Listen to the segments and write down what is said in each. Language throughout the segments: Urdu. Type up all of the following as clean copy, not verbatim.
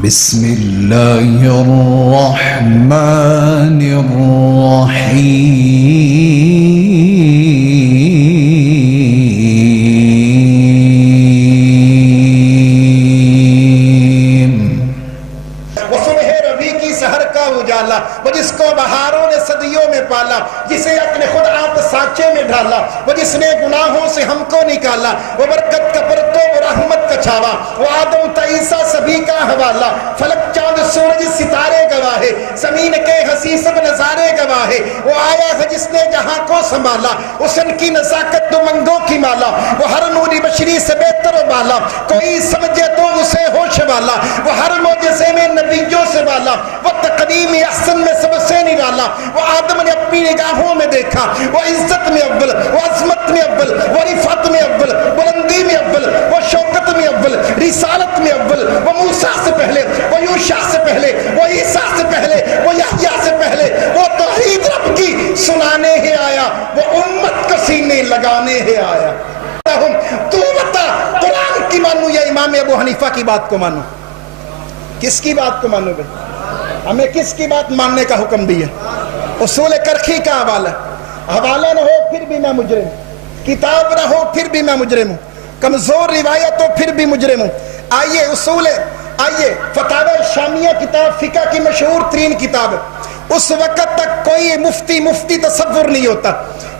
بسم اللہ الرحمن الرحیم۔ وہ صبح ربی کی سحر کا اجالا، وہ جس کو بہاروں نے صدیوں میں پالا، جسے اپنے خود آپ سانچے میں ڈالا، وہ جس نے گناہوں سے ہم کو نکالا، وہ برکت کا پرتو، وہ رحمت کا چھاوا، وہ آدم تا عیسیٰ سبھی کا حوالہ، فلک چاند سورج ستارے گواہ، زمین کے حسین سب نظارے گواہ، وہ آیا ہے جس نے جہاں کو سنبھالا، حسن کی نزاکت دو منگوں کی مالا، وہ ہر نوری بشری سے بہتر و بالا، کوئی سمجھے تو اسے ہوش والا، وہ ہر معجزے میں نبیوں سے والا، وہ تقدیم احسن میں سب سے نرالا، وہ آدم نے اپنی نگاہوں میں دیکھا، وہ عزت میں اول، وہ عظمت میں اول، وہ رفعت میں اول، بلندی میں اول، وہ شوکت میں اول، رسالت میں اول، وہ موسیٰ سے پہلے، وہ یوشع سے پہلے، وہ عیسیٰ سے پہلے، وہ یحییٰ سے پہلے، وہ توحید رب کی سنانے ہی آیا، وہ امت کو سینے لگانے ہی آیا۔ تو بتا قرآن کی مانو یا امام ابو حنیفہ کی بات کو مانو؟ کس کی بات کو مانو بھائی؟ ہمیں کس کی بات ماننے کا حکم دیا؟ اصول کرخی کا حوالہ نہ ہو پھر بھی میں مجرم ہوں، کتاب نہ ہو پھر بھی میں مجرم ہوں، کمزور روایت ہو پھر بھی مجرم ہوں۔ آئیے فتاوی شامیہ کتاب فقہ کی مشہور ترین کتاب ہے۔ اس وقت تک کوئی مفتی تصور نہیں ہوتا،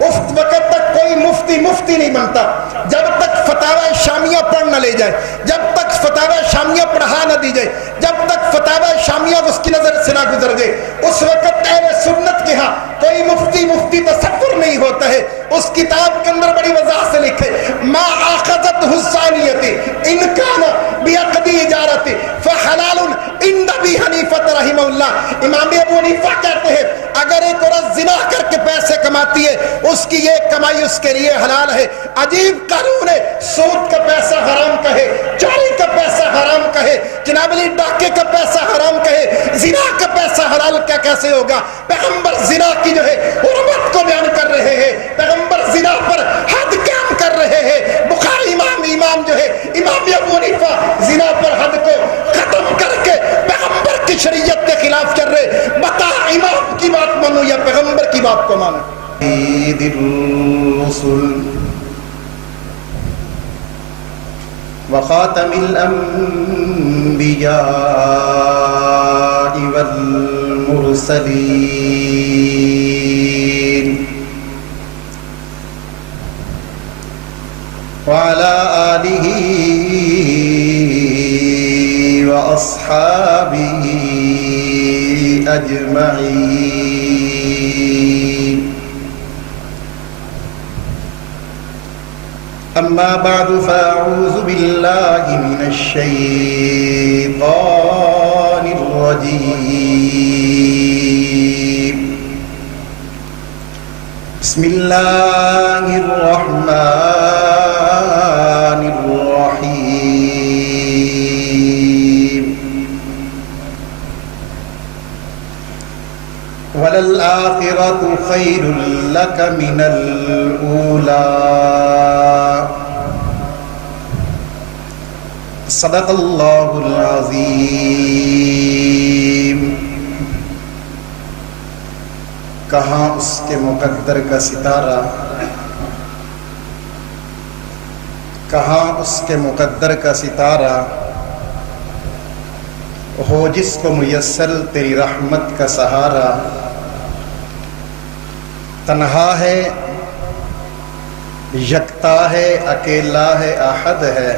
اس وقت تک کوئی مفتی نہیں بنتا جب تک فتاوی شامیہ پڑھ نہ لے جائے، جب تک فتاوی شامیہ پڑھا نہ دی جائے، جب تک فتاوی شامیہ اس کی نظر سے نہ گزر جائے، اس وقت اہل سنت کے ہاں کوئی مفتی تصور نہیں ہوتا ہے۔ اس کتاب کے اندر بڑی وضاحت سے لکھے ما آخذت حسانیت ان کان بعقد اجارت فحلال عند ابی حنیفہ رحمہ اللہ۔ امام ابو حنیفہ کہتے ہیں اگر ایک عورت زنا کر کے پیسے کماتی ہے، اس کی یہ کمائی اس کے لیے حلال ہے۔ عجیب قانون ہے، سود کا پیسہ حرام کہے، چوری کا پیسہ حرام کہے، جناب علی ڈاکے کا پیسہ حرام کہے، زنا کا پیسہ حلال کیا کیسے ہوگا؟ پیغمبر زنا کی جو ہے حرمت کو بیان کر رہے ہیں، پیغمبر زنا پر حد قائم کر رہے ہیں۔ بخاری امام جو ہے امام ابو حنیفہ زنا پر حد کو ختم کر کے پیغمبر کی شریعت کے خلاف چل رہے۔ بتا امام کی بات مانو یا پیغمبر کی بات کو مانو؟ سید الرسل وخاتم الانبیاء والمرسلین وعلى آلہ واصحابہ اجمعین۔ اما بعد فاعوذ باللہ من الشیطان الرجیم۔ بسم اللہ الرحمن الرحیم۔ وَلَلْآخِرَةُ خَيْرٌ لَكَ مِنَ الْأُولَى۔ صدق اللہ العظیم۔ کہاں اس کے مقدر کا ستارہ، کہاں اس کے مقدر کا ستارہ ہو جس کو میسر تیری رحمت کا سہارا۔ تنہا ہے، یکتا ہے، اکیلا ہے، احد ہے،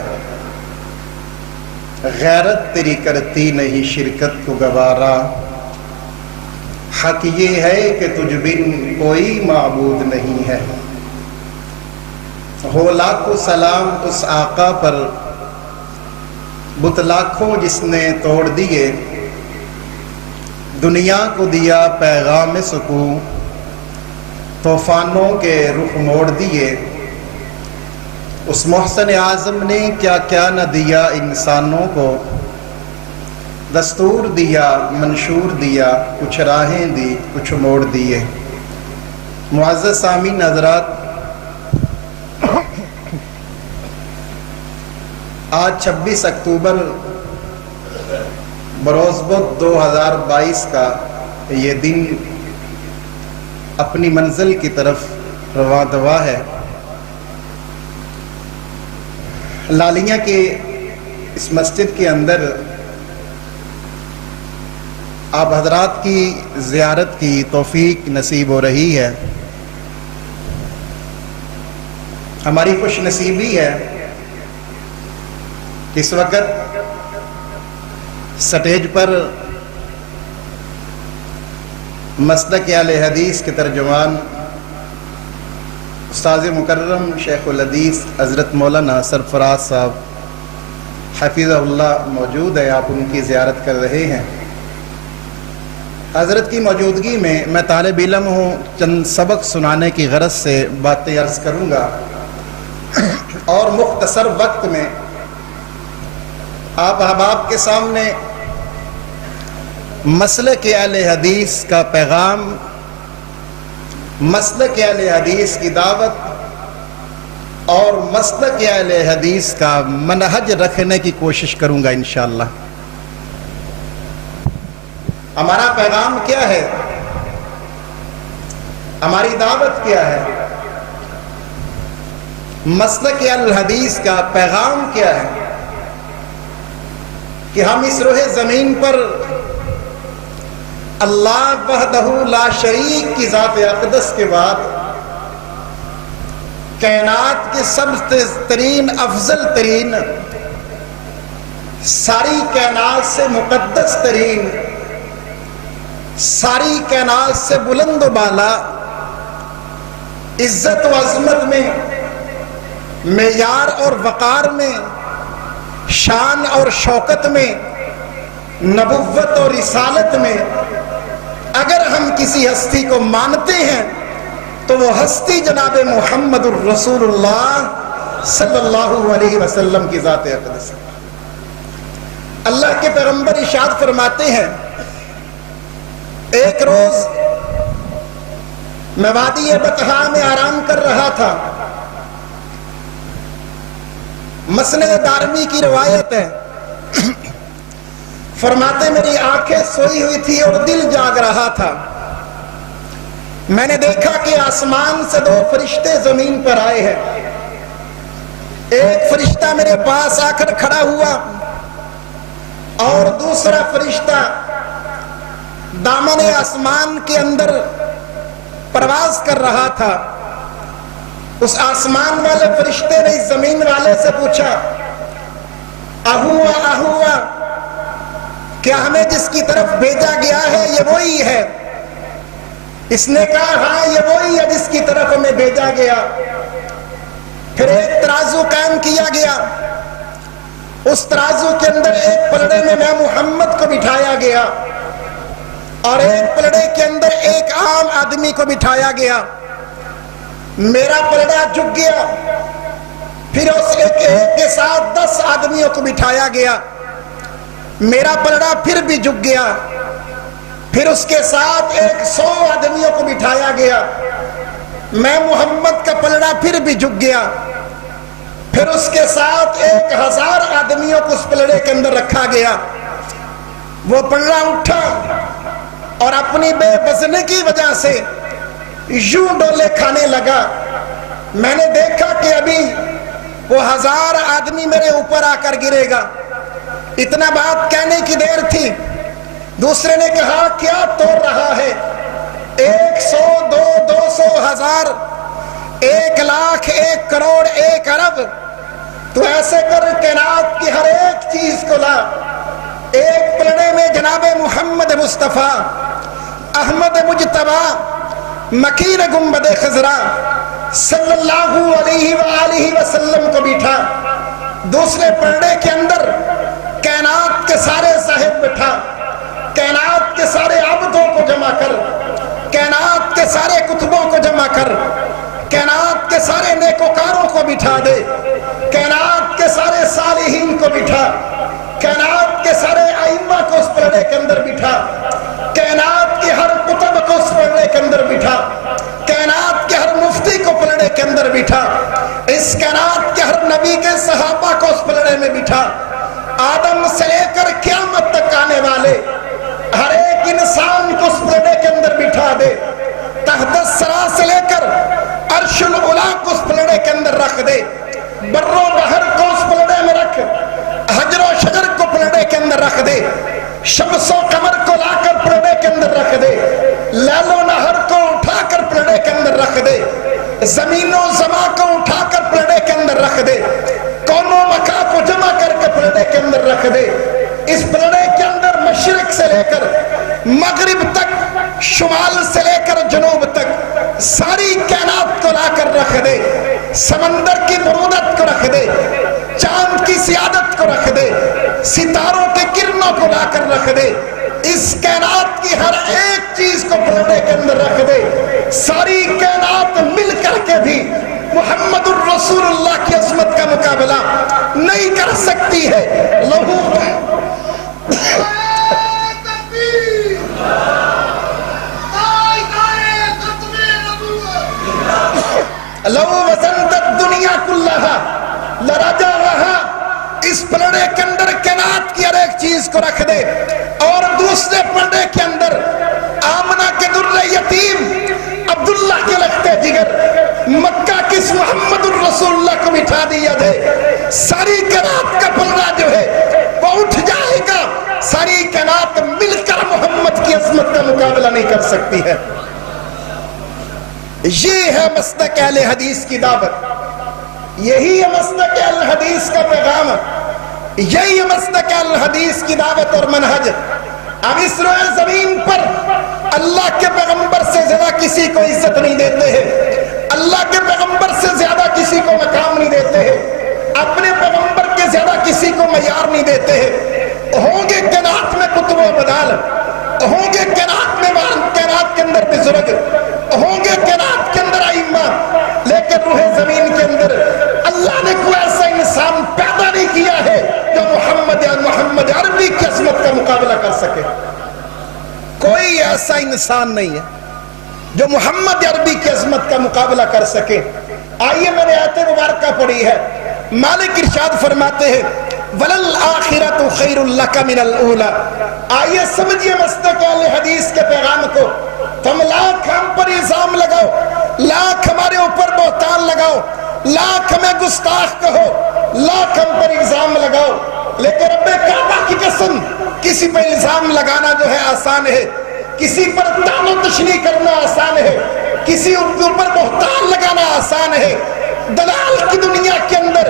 غیرت تیری کرتی نہیں شرکت کو گوارا۔ حق یہ ہے کہ تجھ بن کوئی معبود نہیں ہے۔ ہو لاکھوں سلام اس آقا پر، بت لاکھوں جس نے توڑ دیے، دنیا کو دیا پیغام سکون، طوفانوں کے رخ موڑ دیے۔ اس محسن اعظم نے کیا کیا نہ دیا انسانوں کو، دستور دیا، منشور دیا، کچھ راہیں دی، کچھ موڑ دیے۔ معزز سامعین حضرات، آج 26 اکتوبر بروز بدھ 2022 کا یہ دن اپنی منزل کی طرف رواں دوا ہے۔ لالیاں کے اس مسجد کے اندر آپ حضرات کی زیارت کی توفیق نصیب ہو رہی ہے۔ ہماری خوش نصیبی ہے کہ اس وقت سٹیج پر مسلک اہل حدیث کے ترجمان استاذ مکرم شیخ الحدیث حضرت مولانا سرفراز صاحب حفظہ اللہ موجود ہے۔ آپ ان کی زیارت کر رہے ہیں۔ حضرت کی موجودگی میں طالب علم ہوں، چند سبق سنانے کی غرض سے باتیں عرض کروں گا اور مختصر وقت میں آپ احباب کے سامنے مسلک اہل حدیث کا پیغام، مسلک اہل حدیث کی دعوت اور مسلک اہل حدیث کا منہج رکھنے کی کوشش کروں گا انشاءاللہ۔ ہمارا پیغام کیا ہے؟ ہماری دعوت کیا ہے؟ مسلک اہل حدیث کا پیغام کیا ہے؟ کہ ہم اس روح زمین پر اللہ وحدہ لا شریک کی ذات اقدس کے بعد کائنات کے سب ترین افضل ترین، ساری کائنات سے مقدس ترین، ساری کائنات سے بلند و بالا، عزت و عظمت میں، معیار اور وقار میں، شان اور شوکت میں، نبوت اور رسالت میں اگر ہم کسی ہستی کو مانتے ہیں تو وہ ہستی جناب محمد الرسول اللہ صلی اللہ علیہ وسلم کی ذات اقدس ہے۔ اللہ کے پیغمبر ارشاد فرماتے ہیں، ایک روز میں وادی بطحا میں آرام کر رہا تھا۔ مسند دارمی کی روایت ہے، فرماتے میری آنکھیں سوئی ہوئی تھی اور دل جاگ رہا تھا۔ میں نے دیکھا کہ آسمان سے دو فرشتے زمین پر آئے ہیں۔ ایک فرشتہ میرے پاس آ کر کھڑا ہوا اور دوسرا فرشتہ دامن آسمان کے اندر پرواز کر رہا تھا۔ اس آسمان والے فرشتے نے اس زمین والے سے پوچھا، اہوا اہوا، کیا ہمیں جس کی طرف بھیجا گیا ہے یہ وہی ہے؟ اس نے کہا ہاں یہ وہی ہے جس کی طرف ہمیں بھیجا گیا۔ پھر ایک ترازو قائم کیا گیا، اس ترازو کے اندر ایک پلڑے میں محمد کو بٹھایا گیا اور ایک پلڑے کے اندر ایک عام آدمی کو بٹھایا گیا۔ میرا پلڑا جھک گیا، پھر اس ایک کے ساتھ 10 آدمیوں کو بٹھایا گیا۔ میرا پلڑا پھر بھی جھک گیا، پھر اس کے ساتھ 100 آدمیوں کو بٹھایا گیا۔ میں محمد کا پلڑا پھر بھی جھک گیا، پھر اس کے ساتھ 1000 آدمیوں کو اس پلڑے کے اندر رکھا گیا۔ وہ پلڑا اٹھا اور اپنی بے وزنی کی وجہ سے یوں ڈولے کھانے لگا۔ میں نے دیکھا کہ ابھی وہ 1000 آدمی میرے اوپر آ کر گرے گا۔ اتنا بات کہنے کی دیر تھی، دوسرے نے کہا کیا توڑ رہا ہے؟ 100 2 200 1000 1 لاکھ 1 کروڑ 1 ارب، تو ایسے کر کائنات کی ہر ایک چیز کو لا۔ ایک پلڑے میں جناب محمد مصطفیٰ احمد مجتبی مکین گنبد خضرا صلی اللہ علیہ وآلہ وسلم کو بیٹھا۔ دوسرے پلڑے کے اندر کائنات کے سارے صاحب بٹھا، کائنات کے سارے عبدوں کو جمع کر، کائنات کے سارے کتبوں کو جمع کر، کائنات کے سارے نیکوکاروں کو بٹھا دے، کائنات کے سارے صالحین کو بٹھا، کائنات کے سارے ائمہ کو اس پلڑے کے اندر بٹھا، کائنات کے ہر کتب کو اس پلڑے کے اندر بٹھا، کائنات کے ہر مفتی کو پلڑے کے اندر بٹھا، اس کائنات کے ہر نبی کے صحابہ کو اس پلڑے میں بٹھا۔ آدم سے لے کر قیامت تک آنے والا رکھ دے، بر و بحر کو اس پلڑے میں رکھ، حجر و شجر کو پلڑے کے اندر رکھ دے، شمس و قمر کو لا کر پلڑے کے اندر رکھ دے، لیل و نہر کو اٹھا کر پلڑے کے اندر رکھ دے، زمین و زمان کو اٹھا کر پلڑے کے اندر رکھ دے، کون و مکان کو جمع کر کے پلڑے کے اندر رکھ دے، اس پلڑے کے اندر مشرق سے لے کر مغرب تک، شمال سے لے کر جنوب تک ساری کائنات کو لا کر رکھ دے، سمندر کی برودت کو رکھ دے، چاند کی سیادت کو رکھ دے، ستاروں کے کرنوں کو لا کر رکھ دے، اس کائنات کی ہر ایک چیز کو پلڑے کے اندر رکھ دے، ساری کائنات مل کر کے بھی محمد الرسول اللہ کی عظمت کا مقابلہ نہیں کر سکتی ہے۔ لہو لو وزنت الدنیا کلہا لرجعہا، اس پلڑے کے اندر کائنات کی ہر ایک چیز کو رکھ دے، اور دوسرے پلڑے کے اندر آمنہ کے در یتیم عبداللہ کے لگتے جگر مکہ کس محمد الرسول اللہ کو بٹھا دیا جائے، ساری کائنات کا پلڑا جو ہے وہ اٹھ جائے گا، ساری کائنات مل کر محمد کی عظمت کا مقابلہ نہیں کر سکتی ہے۔ یہ ہے مسلک اہل حدیث کی دعوت، یہی ہے مسلک اہل حدیث کا پیغام، یہی ہے مسلک اہل حدیث کی دعوت اور منہج۔ ہم اس روئے زمین پر اللہ کے پیغمبر سے زیادہ کسی کو عزت نہیں دیتے ہیں، اللہ کے پیغمبر سے زیادہ کسی کو مقام نہیں دیتے ہیں، اپنے پیغمبر کے زیادہ کسی کو معیار نہیں دیتے ہیں۔ ہوں گے کائنات میں قطب و بدال، ہوں گے کائنات میں کائنات کے اندر بزرگ، ہوں گے کائنات کے اندر ائمہ، لیکن روح زمین کے اندر اللہ نے کوئی ایسا انسان پیدا نہیں کیا ہے جو محمد عربی کی عظمت کا مقابلہ کر سکے۔ کوئی ایسا انسان نہیں ہے جو محمد عربی کی عظمت کا مقابلہ کر سکے۔ آئیے میں نے آیت مبارکہ پڑھی ہے، مالک ارشاد فرماتے ہیں وَلَلْآخِرَةُ خَيْرٌ لَكَ مِنَ الْأُولَى۔ آئیے سمجھئے مسلک اہل حدیث کے پیغام کو۔ تم لاکھ ہم پر الزام لگاؤ، لاکھ ہمارے اوپر بہتان لگاؤ، لاکھ ہمیں گستاخ کہو، لاکھ ہم پر الزام لگاؤ، لیکن رب کعبہ کی قسم کسی پر الزام لگانا جو ہے آسان ہے، کسی پر طعن و تشنیع کرنا آسان ہے، کسی اوپر بہتان لگانا آسان ہے۔ دلال کی دنیا کے اندر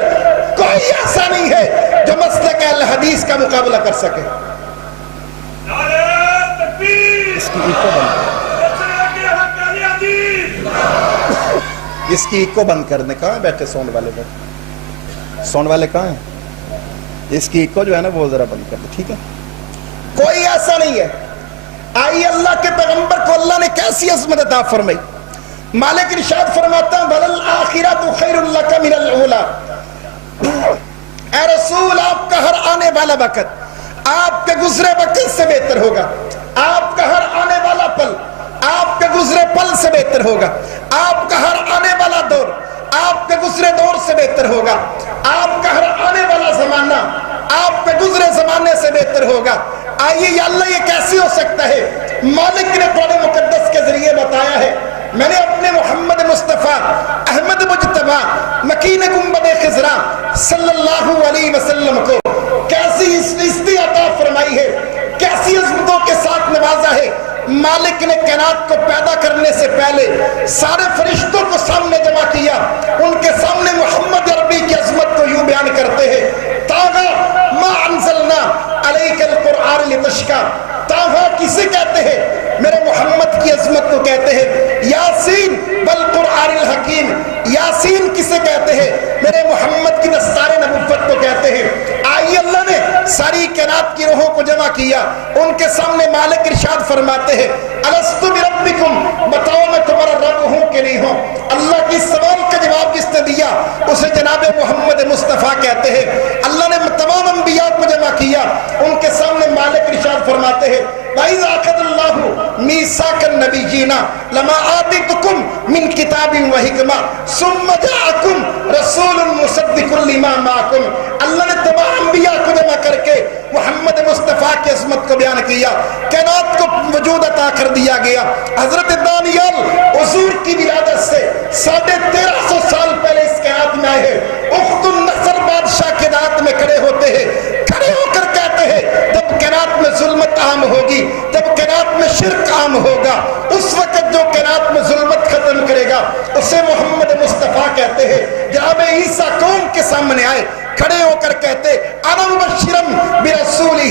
کوئی ایسا نہیں ہے جو مسلک اہل حدیث کا مقابلہ کر سکے۔ اس کی ایکو بند اس کی ایکو بند کرنے، کہاں بیٹھے ساؤنڈ والے؟ بیٹھے ساؤنڈ والے کہاں ہیں؟ اس کی ایکو جو ہے نا وہ ذرا بند کر دے، ٹھیک ہے؟ کوئی ایسا نہیں ہے۔ آئیے اللہ کے پیغمبر کو اللہ نے کیسی عظمت عطا فرمائی۔ مالک ارشاد فرماتا ہے وَلَلْآخِرَةُ خَيْرٌ لَكَ مِنَ الْأُولَى۔ اے رسول، آپ کا ہر آنے والا وقت آپ کے گزرے وقت سے بہتر ہوگا، آپ کا ہر آنے والا پل آپ کے گزرے پل سے بہتر ہوگا، آپ کا ہر آنے والا دور آپ کے گزرے دور سے بہتر ہوگا، آپ کا ہر آنے والا زمانہ آپ کے گزرے زمانے سے بہتر ہوگا۔ آئیے یا اللہ یہ کیسے ہو سکتا ہے؟ مالک نے قرآن مقدس کے ذریعے بتایا ہے، میں نے اپنے محمد مصطفیٰ احمد مجتبیٰ مکین گنبد خضرا صلی اللہ علیہ وسلم کو کیسی عزت عطا فرمائی ہے، کیسی عظمتوں کے ساتھ نوازا ہے۔ مالک نے کائنات کو پیدا کرنے سے پہلے سارے فرشتوں کو سامنے جمع کیا، ان کے سامنے محمد عربی کی عظمت کو یوں بیان کرتے ہیں تاغا ما انزلنا علیک القرآن لتشقی۔ تاغا کسے کہتے ہیں؟ میرے محمد کی عظمت کو کہتے ہیں۔ یاسین والقرآن الحکیم، یاسین کسے کہتے ہیں؟ میرے محمد کی دستار نبوت کو کہتے ہیں۔ آئیے اللہ نے ساری کائنات کی روحوں کو جمع کیا، ان کے سامنے مالک ارشاد فرماتے ہیں الستو بربکم، بتاؤ میں تمہارا رب ہوں کہ نہیں ہوں؟ اللہ کی سوال کا جواب جس نے دیا اسے جناب محمد مصطفیٰ کہتے ہیں۔ اللہ نے تمام انبیاء کو جمع کیا، ان کے سامنے مالک ارشاد فرماتے ہیں وَإِذَا أَخَذَ اللَّهُ مِيثَاقَ النَّبِيِّينَ لَمَا آتَيْتُكُم مِّن كِتَابٍ وَحِكْمَةٍ ثُمَّ جَاءَكُم رَّسُولٌ مُّصَدِّقٌ لِّمَا مَعَكُمْ۔ اللہ نے تمام انبیاء کو جمع کر کے محمد مصطفیٰ کی عظمت کو بیان کیا، کائنات کو وجود عطا کر دیا گیا۔ حضرت دانیال حضور کی ولادت سے 1350 سال پہلے اس بیعت میں آئے ہیں، اخت النصر بادشاہ کے رات میں کھڑے ہوتے ہیں، کھڑے ہو کر کہتے ہیں جب کائنات میں ظلمت عام ہوگی، جب کائنات میں شرک عام ہوگا، اس وقت جو کائنات میں ظلمت ختم کرے گا اسے محمد مصطفیٰ کہتے ہیں۔ جناب عیسیٰ قوم کے سامنے آئے، کھڑے ہو کر کہتے انا مبشرم برسولہ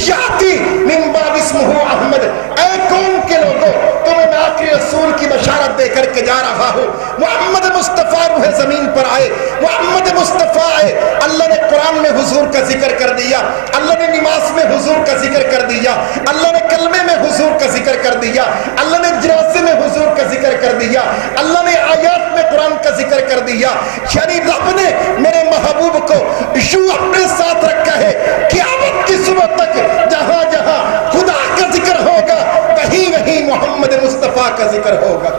یاتی من بعد اسمہ احمد، اے قوم کے لوگوں تمہیں میں آخری رسول کی بشارت دے کر کے جا رہا ہوں۔ محمد مصطفیٰ روح زمین پر آئے، محمد مصطفیٰ آئے، اللہ نے قرآن میں حضور کا ذکر کر دیا، اللہ نے نماز میں حضور کا ذکر کر دیا، اللہ نے کلمے میں حضور کا ذکر کر دیا، اللہ نے جنازے میں حضور کا ذکر کر دیا، اللہ نے آیات میں قرآن کا ذکر کر دیا۔ یعنی رب نے میرے محبوب کو یوں اپنے ساتھ رکھا ہے، قیامت کی صبح تک جہاں جہاں خدا کا ذکر ہوگا وہیں وہیں محمد مصطفیٰ کا ذکر ہوگا۔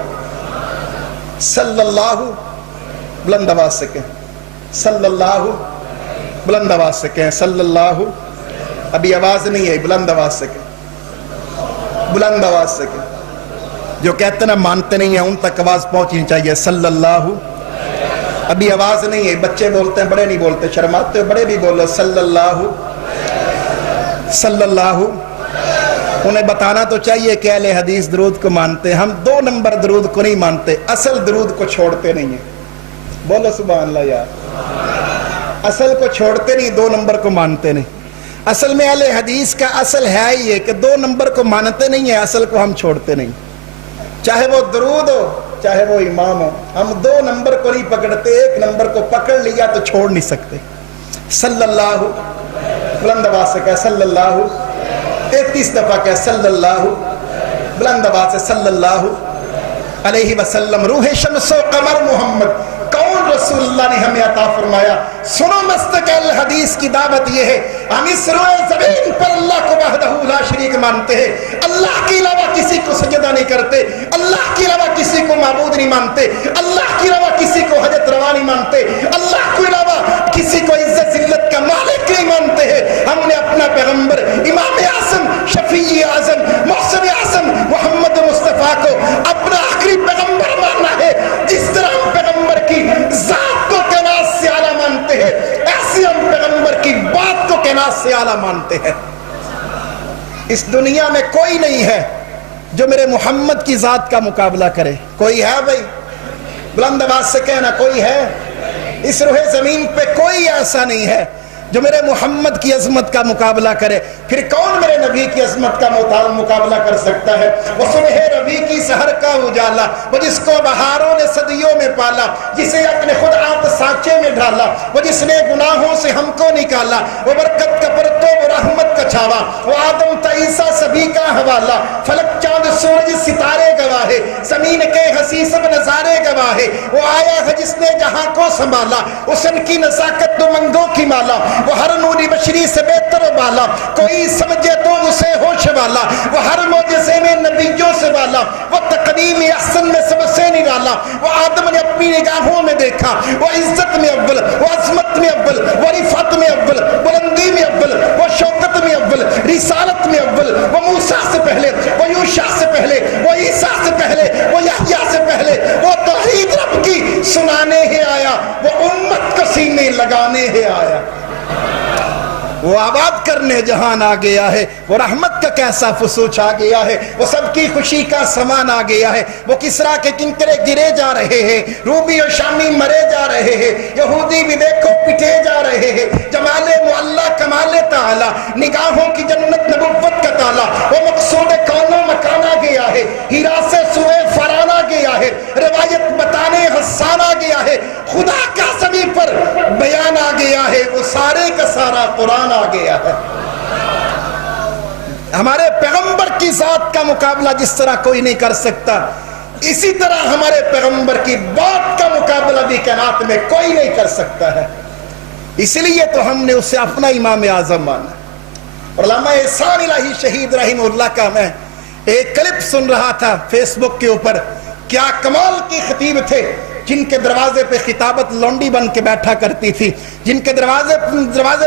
صلی اللہ، بلند آواز سے کہیں صلی اللہ، بلند آواز سے کہیں صلی اللہ، ابھی آواز نہیں ہے، بلند آواز سے کہیں، بلند آواز سے کہیں، جو کہتے نا مانتے نہیں ہیں ان تک آواز پہنچنی چاہیے، صلی اللہ۔ ابھی آواز نہیں ہے، بچے بولتے ہیں، بڑے نہیں بولتے، شرماتے ہو، بڑے بھی بولو صلی اللہ، صلی اللہ۔ انہیں بتانا تو چاہیے کہ اہل حدیث درود کو مانتے ہیں، ہم 2 نمبر درود کو نہیں مانتے، اصل درود کو چھوڑتے نہیں ہیں، بولو سبحان اللہ یار، اصل کو چھوڑتے نہیں، 2 نمبر کو مانتے نہیں۔ اصل میں اہل حدیث کا اصل ہے ہی ہے کہ 2 نمبر کو مانتے نہیں ہیں، اصل کو ہم چھوڑتے نہیں، چاہے وہ درود ہو چاہے وہ امام ہو، ہم 2 نمبر کو نہیں پکڑتے، 1 نمبر کو پکڑ لیا تو چھوڑ نہیں سکتے۔ صلی اللہ، بلند آواز سے کہا صلی اللہ، 33 دفعہ کہا صلی اللہ، بلند آواز سے صلی اللہ علیہ وسلم۔ روح شمس و قمر محمد، کون رسول اللہ نے ہمیں عطا فرمایا؟ سنو مستقل حدیث کی دعوت یہ ہے، ہم اس روئے زمین پر اللہ کو وحدہ لا شریک مانتے ہیں، اللہ کے علاوہ کسی کو سجدہ نہیں کرتے، اللہ کے علاوہ کسی کو معبود نہیں مانتے، اللہ کے علاوہ کسی کو حاجت روا نہیں مانتے، اللہ کے علاوہ کسی کو عزت ذلت کا مالک نہیں مانتے ہیں۔ ہم نے اپنا پیغمبر امام اعظم شفیع اعظم محسن اعظم محمد مصطفیٰ کو اپنا آخری پیغمبر ماننا ہے۔ جس طرح ہم پیغمبر کی ذات کو کائنات سے اعلیٰ مانتے ہیں، ایسے ہم پیغمبر کی بات کو کائنات سے اعلیٰ مانتے ہیں۔ اس دنیا میں کوئی نہیں ہے جو میرے محمد کی ذات کا مقابلہ کرے، کوئی ہے بھائی؟ بلند آواز سے کہنا کوئی ہے؟ اس روح زمین پہ کوئی ایسا نہیں ہے جو میرے محمد کی عظمت کا مقابلہ کرے، پھر کون میرے نبی کی عظمت کا مقابلہ کر سکتا ہے؟ وہ صبح ربی کی سحر کا اجالا، وہ جس کو بہاروں نے صدیوں میں پالا، جسے اپنے خود آپ سانچے میں ڈالا، وہ جس نے گناہوں سے ہم کو نکالا، وہ برکت کا پرتو، وہ رحمت کا چھاوا، وہ آدم تا عیسیٰ سبھی کا حوالہ، فلک چاند سورج ستارے گواہ، زمین کے حسی سب نظارے گواہ، وہ آیا ہے جس نے جہاں کو سنبھالا، حسن کی نزاکت دو منگوں کی مالا، وہ ہر نوری بشری سے بہتر بالا، کوئی سمجھے تو اسے ہوش والا، وہ ہر معجزے میں نبیوں سے والا، وہ تقدیم احسن میں سب سے نرالا، وہ آدم نے اپنی نگاہوں میں دیکھا، وہ عزت میں اول، وہ عظمت میں اول، وہ رفعت میں اول، بلندی میں اول، وہ شوکت میں اول، رسالت میں اول، وہ موسیٰ سے پہلے، وہ یوشع سے پہلے، وہ عیسیٰ سے پہلے، وہ یحییٰ سے پہلے، وہ توحید رب کی سنانے ہی آیا، وہ امت کو سینے لگانے ہی آیا، وہ آباد کرنے جہان آ گیا ہے، وہ رحمت کا کیسا فسوچ آ گیا ہے، وہ سب کی خوشی کا سامان آ گیا ہے، وہ کسرا کے کنکرے گرے جا رہے ہیں، رومی اور شامی مرے جا رہے ہیں، یہودی بھی دیکھو پٹے جا رہے ہیں، جمال معلیٰ کمال تعالی، نگاہوں کی جنت نبوت کا تالا، وہ مقصود کون و مکان آ گیا ہے، ہیرا سے سوئے فران آ گیا ہے، روایت بتانے حسان آ گیا ہے، خدا کا زمین پر بیان آ گیا ہے، وہ سارے کا سارا قرآن آ گیا ہے۔ ہمارے پیغمبر کی ذات کا مقابلہ جس طرح کوئی نہیں کر سکتا، اسی طرح ہمارے پیغمبر کی بات کا مقابلہ بھی کائنات میں کوئی نہیں کر سکتا ہے، اس لیے تو ہم نے اسے اپنا امام اعظم مانا۔ علامہ احسان الہی شہید رحمہ اللہ کا میں ایک کلپ سن رہا تھا فیس بک کے اوپر، کیا کمال کی خطیب تھے، جن کے دروازے پہ خطابت لونڈی بن کے بیٹھا کرتی تھی، جن کے دروازے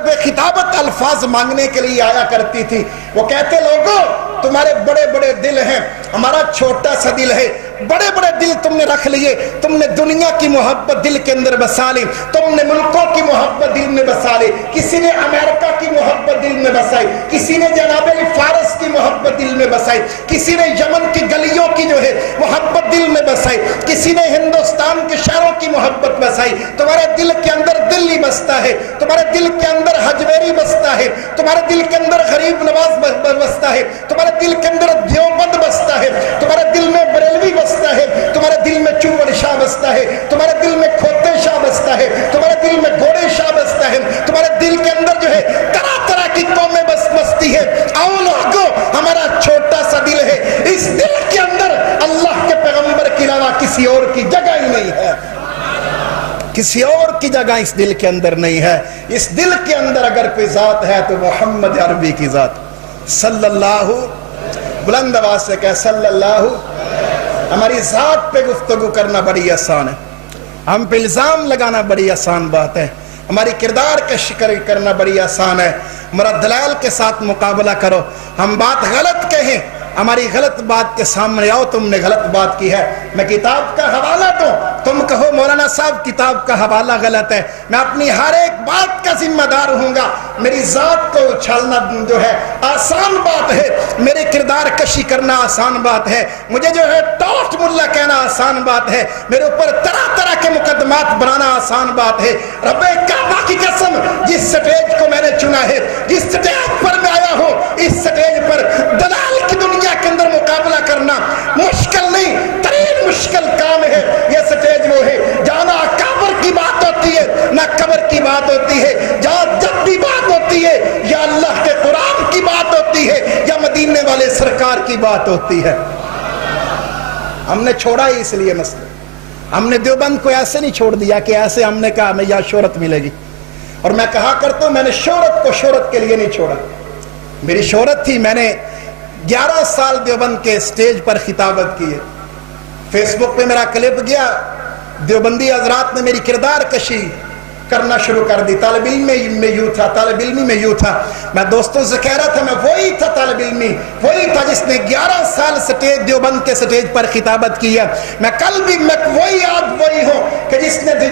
پہ خطابت الفاظ مانگنے کے لیے آیا کرتی تھی۔ وہ کہتے لوگوں تمہارے بڑے بڑے دل ہیں، ہمارا چھوٹا سا دل ہے، بڑے بڑے دل تم نے رکھ لیے, تم نے دنیا کی محبت دل کے اندر بسا لی, تم نے ملکوں کی محبت دل میں بسا لی, کسی نے امریکہ کی محبت دل میں بسائی, کسی نے جناب فارس کی محبت دل میں بسائی, کسی نے یمن کی گلیوں کی جو ہے محبت دل میں بسائی, کسی نے ہندوستان کے شہروں کی محبت بسائی. تمہارے دل کے اندر دلی بستا ہے, تمہارے دل کے اندر حجویری بستا ہے, تمہارے دل کے اندر غریب نواز بستا ہے, تمہارے دل کے اندر دیوبند بستا ہے, تمہارے دل میں بریلوی بستا ہے, تمہارے دل میں چوڑ شاہ بستا ہے, تمہارے دل میں کھوتے شاہ بستا ہے, تمہارے دل میں گھوڑے شاہ بستا ہے, تمہارے دل کے اندر جو ہے طرح طرح کی قومیں بستی ہے. آؤ لوگوں, ہمارا چھوٹا سا دل ہے, اس دل کے اندر اللہ کے پیغمبر کے علاوہ کسی اور کی جگہ ہی نہیں ہے, کسی اور کی جگہ اس دل کے اندر نہیں ہے. اس دل کے اندر اگر کوئی ذات ہے تو محمد عربی کی ذات صلی اللہ, بلند آواز سے کہہ صلی اللہ. ہماری ذات پہ گفتگو کرنا بڑی آسان ہے, ہم پہ الزام لگانا بڑی آسان بات ہے, ہماری کردار کا شکر کرنا بڑی آسان ہے. ہمارا دلائل کے ساتھ مقابلہ کرو, ہم بات غلط کہیں, ہماری غلط بات کے سامنے آؤ, تم نے غلط بات کی ہے, میں کتاب کا حوالہ دوں, تم کہو مولانا صاحب کتاب کا حوالہ غلط ہے, میں اپنی ہر ایک بات کا ذمہ دار ہوں گا. میری ذات کو اچھالنا جو ہے آسان بات ہے, میرے کردار کشی کرنا آسان بات ہے, مجھے جو ہے ٹوٹ ملا کہنا آسان بات ہے, میرے اوپر طرح طرح کے مقدمات بنانا آسان بات ہے. رب کعبہ کی قسم, جس سٹیج کو میں نے چنا ہے, جس سٹیج پر میں آیا ہوں, اس سٹیج پر دلال کی دنیا کے اندر مقابلہ کرنا مشکل نہیں, ترین مشکل کام ہے. یہ سٹیج وہ ہے جہاں نہ قبر کی بات ہوتی ہے نہ قبر کی بات ہوتی ہے, جہاں جب بھی بات ہوتی ہے یا اللہ کے قرآن کی بات ہوتی ہے یا مدینے والے سرکار کی بات ہوتی ہے. ہم نے چھوڑا ہی اس لیے مسئلہ, ہم نے دیوبند کو ایسے نہیں چھوڑ دیا کہ ایسے ہم نے کہا ہمیں یہاں شہرت ملے گی. اور میں کہا کرتا ہوں, میں نے شہرت کو شہرت کے لیے نہیں چھوڑا, میری شہرت تھی, میں نے 11 سال دیوبند کے سٹیج پر خطابت کی ہے. فیس بک پہ میرا کلپ گیا, دیوبندی حضرات نے میری کردار کشی کرنا شروع کر دی. طالب علم میں یوں تھا, طالب علمی میں یوں تھا. میں دوستوں سے کہہ رہا تھا میں وہی تھا طالب علمی, وہی تھا جس نے 11 سال سٹیج دیوبند کے سٹیج پر خطابت کی ہے. میں کل بھی میں وہی آج وہی ہوں کہ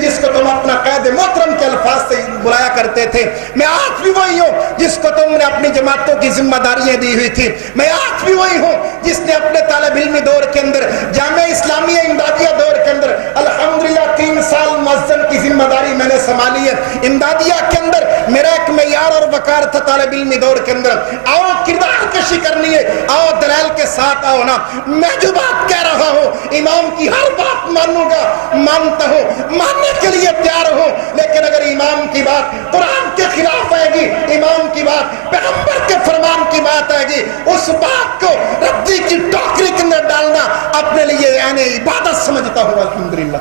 جس کو تم اپنا قید محترم کے الفاظ سے بلایا کرتے تھے. میں آج بھی وہی ہوں جس کو تم نے اپنی جماعتوں کی ذمہ داریاں دی ہوئی تھی. میں آج بھی وہی ہوں جس نے اپنے طالب علمی دور کے اندر, جامعہ اسلامیہ امدادیہ دور کے اندر الحمدللہ 3 سال مؤذن کی ذمہ داری میں نے سنبھالی ہے. امدادیہ کے اندر میرا ایک معیار اور وقار تھا طالب علمی دور کے اندر. آؤ کردار کشی کرنی ہے, آؤ دلائل کے ساتھ آؤ نا. میں جو بات کہہ رہا ہوں امام کی ہر بات مانوں گا, مانتا ہوں, ماننے کے لیے تیار ہوں, لیکن اگر امام کی بات قرآن کے خلاف آئے گی, امام کی بات پیغمبر کے فرمان کی بات آئے گی, اس بات کو ردی کی ٹوکری کے اندر ڈالنا اپنے لیے یعنی عبادت سمجھتا ہوں. الحمدللہ.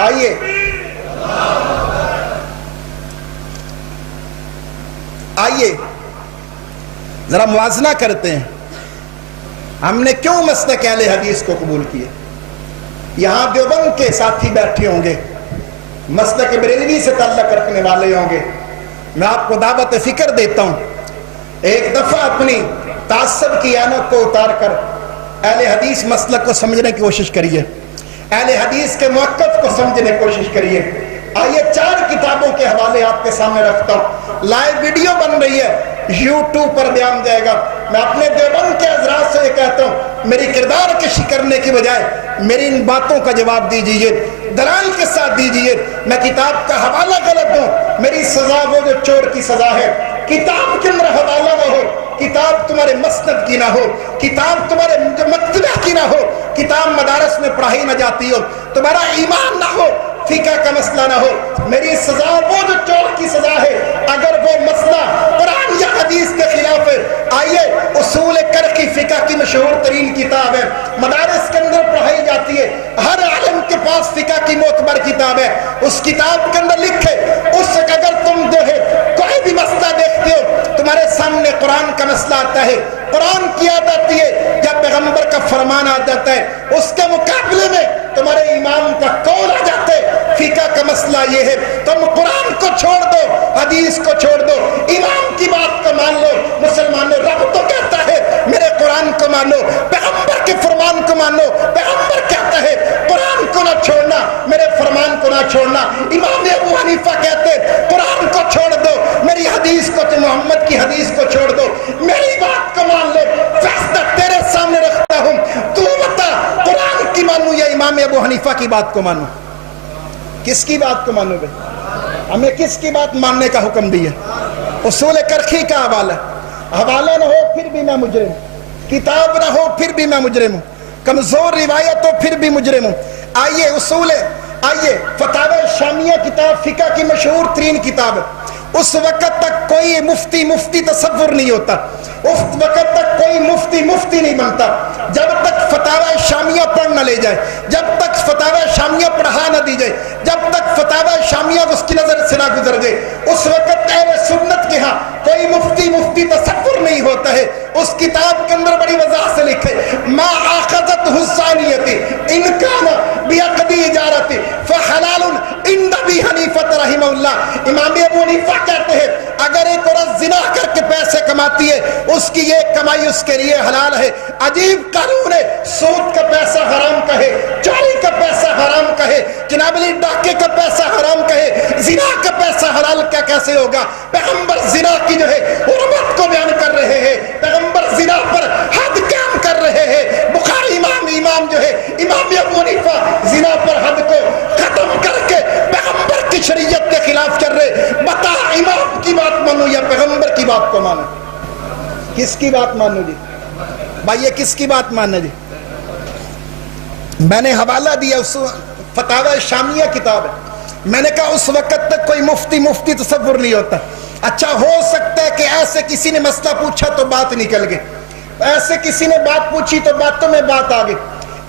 آئیے آئیے ذرا موازنہ کرتے ہیں, ہم نے کیوں مسلک اہل حدیث کو قبول کیے. یہاں دیوبند کے ساتھی بیٹھے ہوں گے, مسلک بریلوی سے تعلق رکھنے والے ہوں گے. میں آپ کو دعوت فکر دیتا ہوں, ایک دفعہ اپنی تعصب کی عینت کو اتار کر اہل حدیث مسلک کو سمجھنے کی کوشش کریے, اہل حدیث کے موقف کو سمجھنے کی کوشش کریے. آئیے 4 کتابوں کے حوالے آپ کے سامنے رکھتا ہوں. لائیو ویڈیو بن رہی ہے, یوٹیوب پر بیان جائے گا. میں اپنے دیوبند کے حضرات سے یہ کہتا ہوں, میری کردار کشی کرنے کی بجائے میری ان باتوں کا جواب دیجئے, دلائل کے ساتھ دیجئے. میں کتاب کا حوالہ غلط دوں, میری سزا وہ جو چور کی سزا ہے. کتاب کے اندر حوالہ نہ ہو, کتاب تمہارے مسند کی نہ ہو, کتاب تمہارے مکتبہ کی نہ ہو, کتاب مدارس میں پڑھائی نہ جاتی ہو, تمہارا ایمان نہ ہو, فقہ کا مسئلہ نہ ہو. میری سزا وہ جو چور کی سزا ہے, اگر وہ مسئلہ قرآن یا حدیث کے خلاف ہے. آئیے اصول کرخی فقہ کی مشہور ترین کتاب ہے, مدارس کے اندر پڑھائی جاتی ہے, ہر عالم کے پاس فقہ کی معتبر کتاب ہے. اس کتاب کے اندر لکھے, اس اگر تم جو ہے کوئی بھی مسئلہ دیکھتے ہو, تمہارے سامنے قرآن کا مسئلہ آتا ہے, قرآن کی یاد آتی ہے یا پیغمبر کا فرمان آ جاتا ہے, اس کے مقابلے میں تمہارے امام کا قول آ جاتا ہے. فقہ کا مسئلہ یہ ہے, تم قرآن کو چھوڑ دو, حدیث کو چھوڑ دو, امام کی بات کو مان لو. مسلمانوں, رب تو کہتا ہے میرے قرآن کو مانو, پیغمبر کے فرمان کو مانو. پیغمبر کہتا ہے قرآن کو نہ چھوڑنا, میرے فرمان کو نہ چھوڑنا. امام ابو حنیفہ کہتے ہیں قرآن کو چھوڑ دو, میری حدیث کو, تو محمد کی حدیث کو چھوڑ دو, میری بات کو مان لو. فیصلہ تیرے سامنے رکھتا ہوں, تو بتا قرآن کی مانو یا امام ابو حنیفہ کی بات کو مانو؟ کس کی بات کو مانو بھائی؟ ہمیں کس کی بات ماننے کا حکم دیا؟ اصول کرخی کا حوالہ نہ ہو پھر بھی میں مجرم, کتاب نہ ہو پھر بھی میں مجرم ہوں, کمزور روایت ہو پھر بھی مجرم ہوں. آئیے اصول, آئیے فتاوی شامیہ کتاب فقہ کی مشہور ترین کتاب ہے. اس وقت تک کوئی مفتی تصور نہیں ہوتا, اس وقت تک کوئی مفتی نہیں بنتا جب تک فتاوی شامیہ پڑھ نہ لے جائے, جب تک فتاوی شامیہ پڑھا نہ دی جائے, جب تک فتاوی شامیہ اس کی نظر سے نہ گزر جائے. اس وقت اہل سنت کے ہاں کوئی مفتی تصور نہیں ہوتا ہے. اس کتاب کے اندر بڑی وضاحت سے لکھے ما آخذت حسانیتی ان کان بیعقدی اجارتی فحلال عند ابی حنیفہ رحمہ اللہ. امام ابو حنیفہ کہتے ہیں اگر ایک عورت زنا کر کے پیسے کماتی ہے, اس کی یہ کمائی اس کے لیے حلال ہے. عجیب قانون ہے, سود کا پیسہ حرام کہے, چوری کا پیسہ حرام کہے, جناب علی ڈاکے کا پیسہ حرام کہے, زنا کا پیسہ حلال کیا کیسے ہوگا؟ پیغمبر زنا کی جو ہے حرمت کو بیان کر رہے ہیں, پیغمبر زنا پر حد قائم کر رہے ہیں. بخاری امام جو ہے امام ابو حنیفہ زنا پر حد کو ختم کر کے پیغمبر کی شریعت کے خلاف چل رہے. بتا امام کی بات مانو یا پیغمبر کی بات کو مانو؟ کس کی بات مانو جی بھائی, یہ کس کی بات ماننا جی؟ میں نے حوالہ دیا, اس فتاوی شامیہ کتاب ہے. میں نے کہا اس وقت تک کوئی مفتی تصور نہیں ہوتا. اچھا ہو سکتا ہے کہ ایسے کسی نے مسئلہ پوچھا تو بات نکل گئی, ایسے کسی نے بات پوچھی تو باتوں میں بات آ گئی.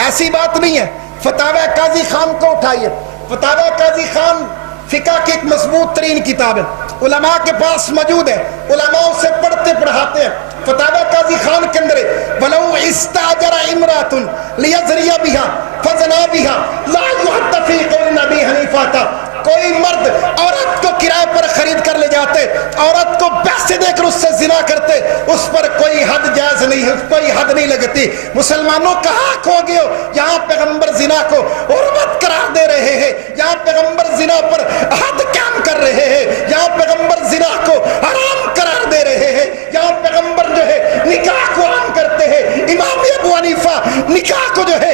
ایسی بات نہیں ہے. فتاوی قاضی خان کو اٹھائیے, فتاوی قاضی خان فقہ کی ایک مضبوط ترین کتاب ہے, علماء کے پاس موجود ہے, علماء اسے پڑھتے پڑھاتے ہیں. فتاوی قاضی خان کے اندر ولو استاجر امرات لیزری بها فزنا بها لا يحد في قول ابي حنیفہ. کوئی مرد عورت کو کرائے پر خرید کر لے جاتے, عورت کو پیسے دے کر اس سے زنا کرتے, اس پر کوئی حد جائز نہیں ہے, کوئی حد نہیں لگتی. مسلمانوں کہاں کھو گئے ہو؟ یہاں پیغمبر زنا کو حرمت قرار دے رہے ہیں, یہاں پیغمبر زنا پر حد قائم کر رہے ہیں, یہاں پیغمبر زنا کو حرام قرار دے رہے ہیں, یہاں پیغمبر جو ہے نکاح کو عام کرتے ہیں. امام ابو حنیفہ نکاح کو جو ہے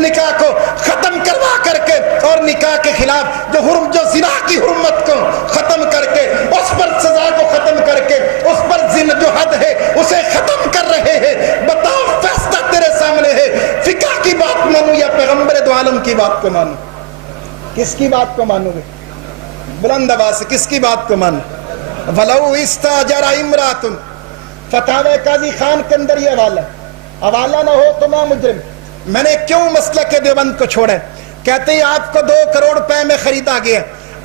نکاح کو ختم کروا کر کے اور نکاح کے خلاف جو زنا کی حرمت کو ختم کر کے, اس پر سزا کو ختم کر کے, اس پر جو حد ہے اسے ختم کر رہے ہیں. بتاؤ فیصلہ تیرے سامنے ہے, فقہ کی بات مانو یا پیغمبر دو عالم کی بات کو مانو؟ کس کی بات کو مانو گے؟ بلند آواز سے کس کی بات کو مانو؟ ولو استاجر امرات, فتاوی قاضی خان کے اندر یہ حوالہ نہ ہو تو میں مجرم. میں نے کیوں مسلک دیوبند کو چھوڑا؟ کہتے ہیں آپ کو 2 کروڑ روپے میں خریدا گیا,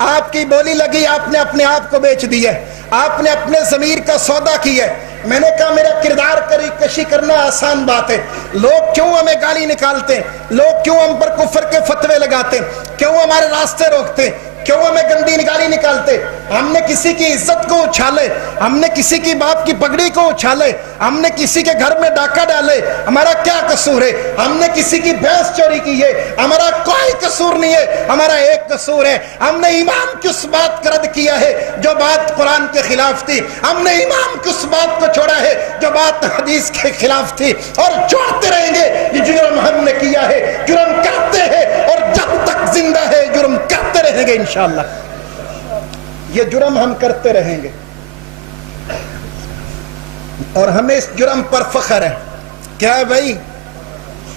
آپ کی بولی لگی, آپ نے اپنے آپ کو بیچ دیا, آپ نے اپنے ضمیر کا سودا کیا. میں نے کہا میرا کردار کشی کرنا آسان بات ہے. لوگ کیوں ہمیں گالی نکالتے ہیں, لوگ کیوں ہم پر کفر کے فتوے لگاتے ہیں, کیوں ہمارے راستے روکتے, کیوں ہمیں گندی گالی نکالتے؟ ہم نے کسی کی عزت کو اچھالے, ہم نے کسی کی باپ کی پگڑی کو اچھالے, ہم نے کسی کے گھر میں ڈاکہ ڈالے, ہمارا کیا قصور ہے؟ ہم نے کسی کی بھینس چوری کی ہے, ہمارا کوئی قصور نہیں ہے. ہمارا ایک قصور ہے, ہم نے امام کی اس بات کا رد کیا ہے جو بات قرآن کے خلاف تھی, ہم نے امام کی اس بات کو چھوڑا ہے جو بات حدیث کے خلاف تھی, اور چھوڑتے رہیں گے. یہ جرم ہم نے کیا ہے, جرم کرتے ہیں, اور جب تک زندہ ہے جرم کرتے رہیں گے انشاءاللہ. یہ جرم ہم کرتے رہیں گے, اور ہمیں اس جرم پر فخر ہے. کیا ہے بھائی؟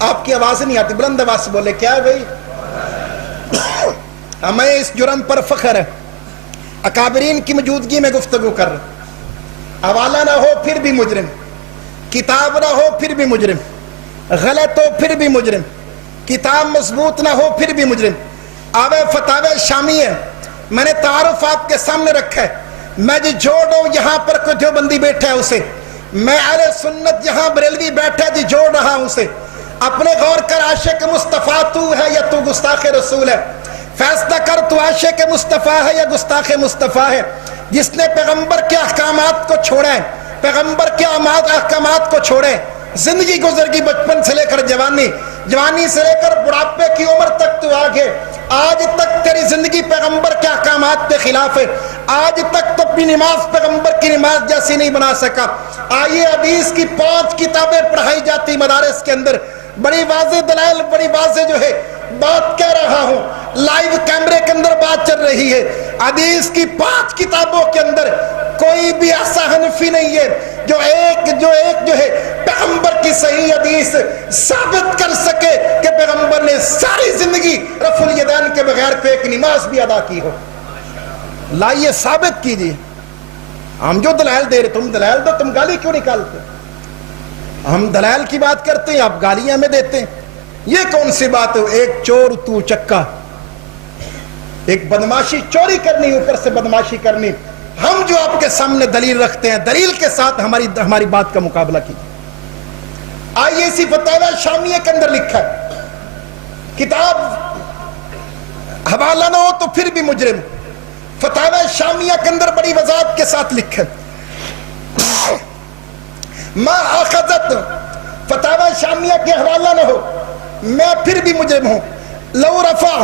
آپ کی آواز نہیں آتی, بلند آواز سے بولے. کیا ہے بھائی؟ ہمیں اس جرم پر فخر ہے. اکابرین کی موجودگی میں گفتگو کر رہا. حوالہ نہ ہو پھر بھی مجرم, کتاب نہ ہو پھر بھی مجرم, غلط ہو پھر بھی مجرم, کتاب مضبوط نہ ہو پھر بھی مجرم. آوے فتاوی شامی ہے, میں نے تعارف آپ کے سامنے رکھا ہے. میں جی جوڑ رہا ہوں, یہاں پر کوئی دیوبندی بیٹھا ہے اسے, میں اہل سنت یہاں بریلوی بیٹھا ہے جی جوڑ رہا ہوں اسے. اپنے غور کر, عاشق مصطفیٰ تو ہے یا تو گستاخ رسول ہے؟ فیصلہ کر, تو عاشق مصطفیٰ ہے یا گستاخ مصطفیٰ ہے؟ جس نے پیغمبر کے احکامات کو چھوڑا ہے, پیغمبر کے احکامات کو چھوڑے, زندگی گزر گئی بچپن سے لے کر جوانی، جوانی سے لے کر بڑھاپے کی عمر تک تو آگے، آج تک تیری زندگی پیغمبر کے احکامات کے خلاف ہے، آج تک تو اپنی نماز پیغمبر کی نماز جیسی نہیں بنا سکا۔ آئیے حدیث کی 5 کتابیں پڑھائی جاتی مدارس کے اندر، بڑی واضح دلائل، بڑی واضح جو ہے بات کہہ رہا ہوں، لائیو کیمرے کے اندر بات چل رہی ہے۔ حدیث کی 5 کتابوں کے اندر کوئی بھی ایسا حنفی نہیں ہے جو ایک جو ہے پیغمبر کی صحیح حدیث ثابت کر سکے کہ پیغمبر نے ساری زندگی رفع الیدین کے بغیر کوئی ایک نماز بھی ادا کی ہو۔ لائیے ثابت کیجیے۔ ہم جو دلائل دے رہے، تم دلائل دو، تم گالی کیوں نکالتے؟ ہم دلائل کی بات کرتے ہیں، آپ گالیاں ہمیں دیتے ہیں، یہ کون سی بات ہے؟ ایک چور تو چکا، ایک بدماشی چوری کرنی، اوپر سے بدماشی کرنی۔ ہم جو آپ کے سامنے دلیل رکھتے ہیں، دلیل کے ساتھ ہماری بات کا مقابلہ کیجیے۔ آئیے اسی فتاوی شامیہ کے اندر لکھا ہے، کتاب حوالہ نہ ہو تو پھر بھی مجرم، فتاوی شامیہ کے اندر بڑی وضاحت کے ساتھ لکھا ہے، ما اخذت، فتاوی شامیہ کے حوالہ نہ ہو، میں پھر بھی مجرم ہوں، لو رفع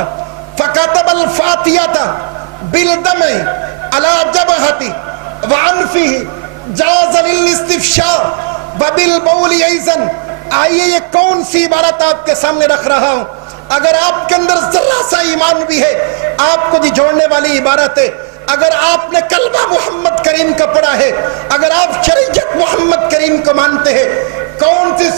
فکتب الفاتحہ بالدمع علی جبہتی وعنفہ جاز للاستفشاء وبالبول ایضا۔ آئیے یہ کون سی عبارت آپ کے سامنے رکھ رہا ہوں، اگر آپ کے اندر ذرا سا ایمان بھی ہے آپ کو جھوڑنے والی عبارت ہے۔ اگر آپ نے کلمہ محمد کریم کا پڑھا ہے، اگر آپ شریعت محمد کریم کو مانتے ہیں، کون سی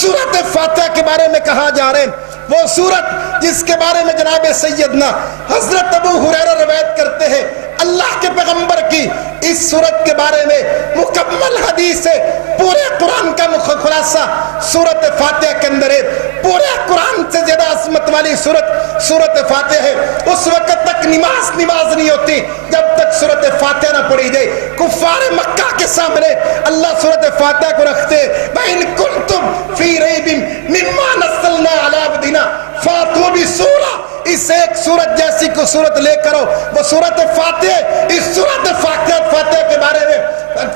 سورت فاتحہ کے بارے میں کہا جا رہے ہیں؟ وہ سورت جس کے بارے میں جناب سیدنا حضرت ابو ہریرہ روایت کرتے ہیں، اللہ کے پیغمبر کی اس سورت کے بارے میں مکمل حدیث ہے، پورے قرآن کا خلاصہ سورت فاتحہ کے اندر ہے، پورے قرآن سے زیادہ عظمت والی سورت فاتحہ ہے۔ اس وقت تک نماز نہیں ہوتی جب تک سورت فاتحہ نہ پڑھی جائے۔ کفار مکہ کے سامنے اللہ سورت فاتحہ کو رکھتے، وَإِن كُنتُمْ فِي رَيْبٍ مِّمَّا نَزَّلْنَا عَلَىٰ عَبْدِنَا فَأْتُوا بِسُورَةٍ، اس ایک سورت جیسی کو سورت لے کرو، وہ سورت فاتحہ۔ اس سورت فاتحہ کے بارے میں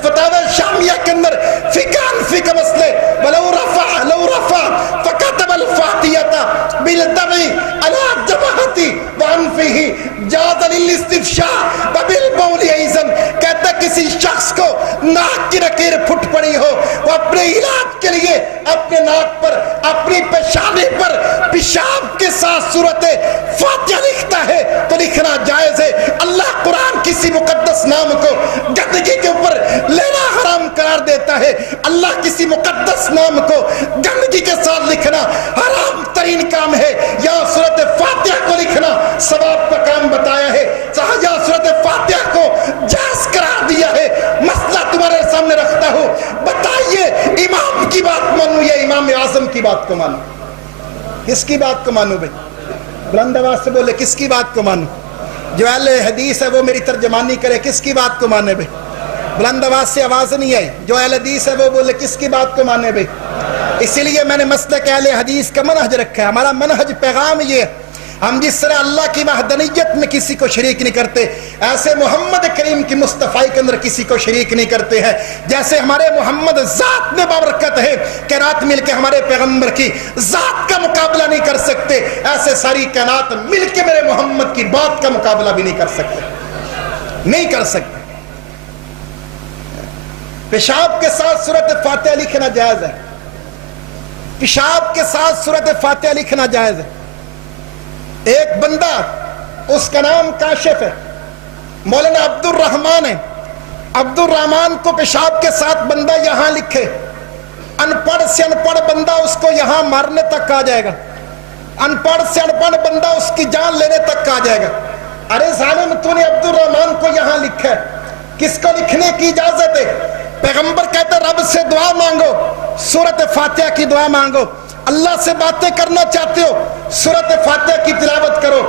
فتاوی شامیہ کے اندر فقہ کا مسئلے، وَلَوْ رَفَعَ فَكَتَبَ الْفَاتِحَةَ بِالدَّمْعِ عَلَىٰ جَبْهَتِهِ وَأَنفِهِ جَازَ لِلِاسْتِفْشَاءِ وَبِالْبَوْلِ أَيْضًا۔ کہتا کسی شخص کو ناک کی لکیر پھٹ پڑی ہو، وہ اپنے علاج کے لیے اپنے ناک پر، اپنی پیشانی پر پیشاب کے ساتھ سورت فاتحہ لکھتا ہے تو لکھنا جائز ہے۔ اللہ قرآن کسی مقدس نام کو گندگی کے اوپر لینا حرام قرار دیتا ہے، اللہ کسی مقدس نام کو گندگی کے ساتھ لکھنا حرام ترین کام ہے۔ یا سورت فاتحہ کو لکھنا ثواب کا کام بتایا ہے، یا سورت فاتحہ کو جائز قرار دیا ہے۔ مسئلہ تمہارے سامنے رکھتا ہوں، بتائیے امام کی بات مانو یا امام اعظم کی بات کو مانو؟ کس کی بات کو مانو بھائی؟ بلند آواز سے بولے، کس کی بات کو مانو؟ جو اہل حدیث ہے وہ میری ترجمانی کرے، کس کی بات کو مانے بھائی؟ بلند آواز سے آواز نہیں آئی، جو اہل حدیث ہے وہ بولے کس کی بات کو مانے بھائی؟ اسی لیے میں نے مسلک اہل حدیث کا منہج رکھا ہے، ہمارا منہج پیغام یہ ہے، ہم جس طرح اللہ کی وحدانیت میں کسی کو شریک نہیں کرتے، ایسے محمد کریم کی مصطفیٰ کے اندر کسی کو شریک نہیں کرتے ہیں۔ جیسے ہمارے محمد ذات میں بابرکت ہے کہ رات مل کے ہمارے پیغمبر کی ذات کا مقابلہ نہیں کر سکتے، ایسے ساری کائنات مل کے میرے محمد کی بات کا مقابلہ بھی نہیں کر سکتے، نہیں کر سکتے۔ پیشاب کے ساتھ سورت فاتحہ لکھنا جائز ہے، پیشاب کے ساتھ سورت فاتحہ لکھنا جائز ہے۔ ایک بندہ، اس کا نام کاشف ہے، مولانا عبد الرحمن ہے، عبد الرحمن کو پیشاب کے ساتھ بندہ یہاں لکھے، ان پڑھ سے ان پڑھ بندہ اس کو یہاں مارنے تک آ جائے گا، ان پڑھ سے ان پڑھ بندہ اس کی جان لینے تک آ جائے گا۔ ارے ظالم، تو نے عبد الرحمن کو یہاں لکھا ہے، کس کو لکھنے کی اجازت ہے؟ پیغمبر کہتا ہے رب سے دعا مانگو، سورت فاتحہ کی دعا مانگو۔ اللہ سے باتیں کرنا چاہتے ہو، سورت فاتحہ کی تلاوت کرو۔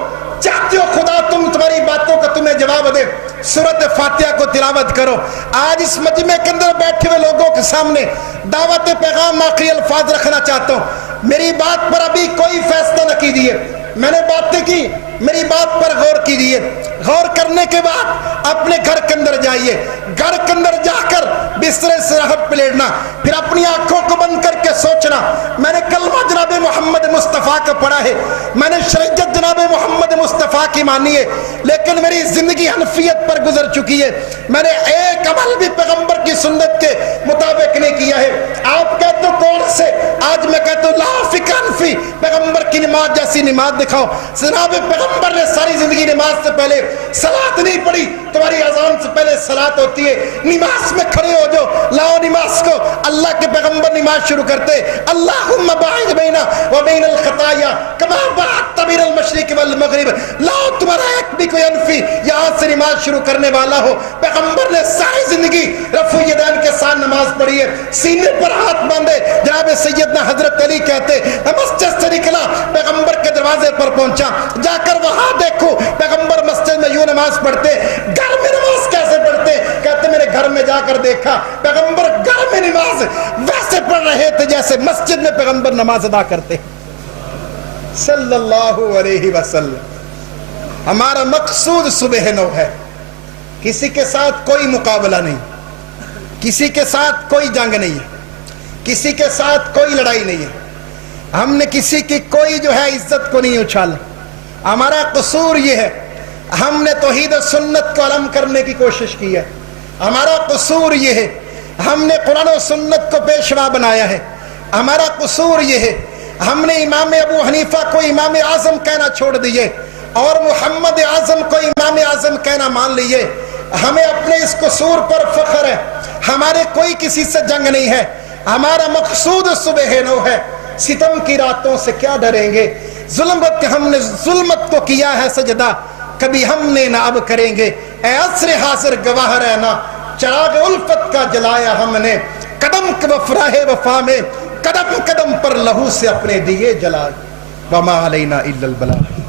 چاہتے ہو خدا تمہاری باتوں کا تمہیں جواب دے، سورت فاتحہ کو تلاوت کرو۔ آج اس مجمع کے اندر بیٹھے ہوئے لوگوں کے سامنے دعوت پیغام آخری الفاظ رکھنا چاہتا ہوں۔ میری بات پر ابھی کوئی فیصلہ نہ کیجیے، میں نے باتیں کی، میری بات پر غور کیجیے۔ غور کرنے کے بعد اپنے گھر کے اندر جائیے، گھر کے اندر جا کر بسترے سے راحت پہ لیٹنا، پھر اپنی آنکھوں کو بند کر کے سوچنا میں نے کلمہ جناب محمد مصطفیٰ کا پڑھا ہے، میں نے شریعت جناب محمد مصطفیٰ کی مانی ہے، لیکن میری زندگی حنفیت پر گزر چکی ہے، میں نے ایک عمل بھی پیغمبر کی سنت کے مطابق نہیں کیا ہے۔ آپ کہتے ہو کون سے؟ آج میں کہتا ہوں لا فی انفی، پیغمبر کی نماز جیسی نماز دکھاؤ۔ جناب پیغمبر نے ساری زندگی نماز سے پہلے صلاۃ نہیں پڑھی، تمہاری اذان سے پہلے صلاۃ ہوتی ہے، نماز میں کھڑے ہو جو، لاؤ نماز کو۔ اللہ کے پیغمبر نماز شروع کرتے اللہم باعث بینا و بین الخطایا کما بعدت بین المشرق والمغرب، لاؤ تمہارا ایک بھی کوئی انفی یہاں سے نماز شروع کرنے والا ہو۔ پیغمبر نے ساری زندگی رفع یدین کے ساتھ نماز پڑھی ہے، سینے پر ہاتھ باندھے۔ جناب سیدنا حضرت علی کہتے میں مسجد سے نکلا، پیغمبر کے دروازے پر پہنچا، جا کر وہاں دیکھو پیغمبر مسجد میں یوں نماز پڑھتے، گھر میں نماز کیسے پڑھتے؟ کہتے میرے گھر میں جا کر دیکھا پیغمبر گھر میں نماز ویسے پڑھ رہے تھے جیسے مسجد میں پیغمبر نماز ادا کرتے صلی اللہ علیہ وسلم۔ ہمارا مقصود صبح نو ہے، کسی کے ساتھ کوئی مقابلہ نہیں، کسی کے ساتھ کوئی جنگ نہیں ہے، کسی کے ساتھ کوئی لڑائی نہیں ہے، ہم نے کسی کی کوئی جو ہے عزت کو نہیں اچھالا۔ ہمارا قصور یہ ہے ہم نے توحید و سنت کو علم کرنے کی کوشش کی ہے، ہمارا قصور یہ ہے ہم نے قرآن و سنت کو پیشوا بنایا ہے، ہمارا قصور یہ ہے ہم نے امام ابو حنیفہ کو امام اعظم کہنا چھوڑ دیے اور محمد اعظم کو امام اعظم کہنا مان لیے۔ ہمیں اپنے اس قصور پر فخر ہے، ہمارے کوئی کسی سے جنگ نہیں ہے، ہمارا مقصود صبح نو ہے۔ ستم کی راتوں سے کیا ڈریں گے، ظلمت ہم نے ظلمت کو کیا ہے سجدہ، کبھی ہم نے نہ اب کریں گے۔ اے عصر حاضر گواہ رہنا، چراغ الفت کا جلایا ہم نے، قدم کے وفراہ وفا میں قدم قدم پر لہو سے اپنے دیے جلائے۔ وما علینا الا البلاغ۔